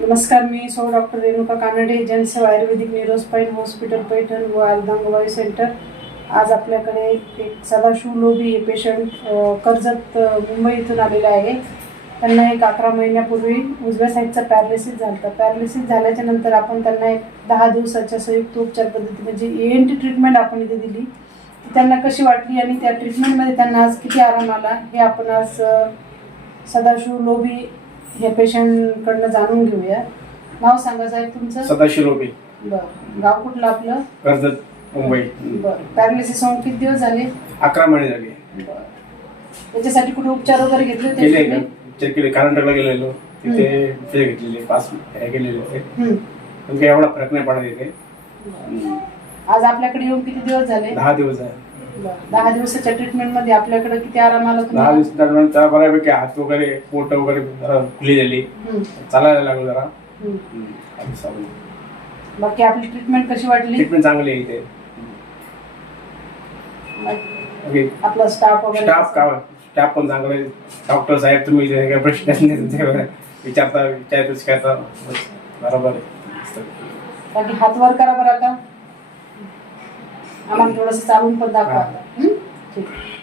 नमस्कार मी सौ doctor Renuka Kanade Jansev Ayurvedic neurospine hospital Paithan व अर्धांगवायू सेंटर. आज आपल्याकडे एक सदाशिव लोभी हे पेशंट कर्जत मुंबई इथून आलेले आहे. त्यांना एक अकरा महिन्यापूर्वी उजव्या साईडचा पॅरालिसिस झाला. होता पॅरालिसिस झाल्याच्यानंतर आपण त्यांना एक दहा दिवसाच्या संयुक्त उपचार पद्धती म्हणजे ए एन टी ट्रीटमेंट आपण इथे दिली. त्यांना कशी वाटली आणि त्या ट्रीटमेंटमध्ये त्यांना आज किती आराम आला हे आपण आज सदाशिव लोभी हे पेशंटकडनं जाणून घेऊया. नाव सांगा साहेब तुमचं? सदाशिव लोबे. बरं. गाव कुठलं आपलं? कर्जत मुंबई. बरं. पॅरालिसिस होऊन किती दिवस झाले? अकरा महिने झाले. बरं. त्याच्यासाठी कुठे उपचार वगैरे घेतले होते? केले तुम्ही? चेक केले. कर्नाटकला गेलेलो. तिथे फे घेतलेले. पाच हे केलेले होते. पण काही एवढा फरक नाही पडत तिथे आज आपल्याकडे येऊन किती दिवस झाले? दहा दिवस आहे. दहा दिवसाच्या ट्रीटमेंटमध्ये आपल्याकडे किती आराम आला दहा तुम्हाला दिवस दरम्यान बऱ्यापैकी हात वगैरे पोट वगैरे जरा खुली झाली हम्म. चालायला लागलो जरा. हम्म. बाकी आपली ट्रीटमेंट कशी वाटली? ट्रीटमेंट चांगली आहे इथे. ओके. आपला स्टाफ वगैरे स्टाफ का स्टाफ पण चांगला आहे डॉक्टर साहेब तुम्ही जे काही प्रश्न नाही विचारता विचारपूस करता. बरोबर आहे. बाकी हात वर करा बरं आता. आम्हाला थोडस चालून पण दाखवा हा. आता हम्म? ठीक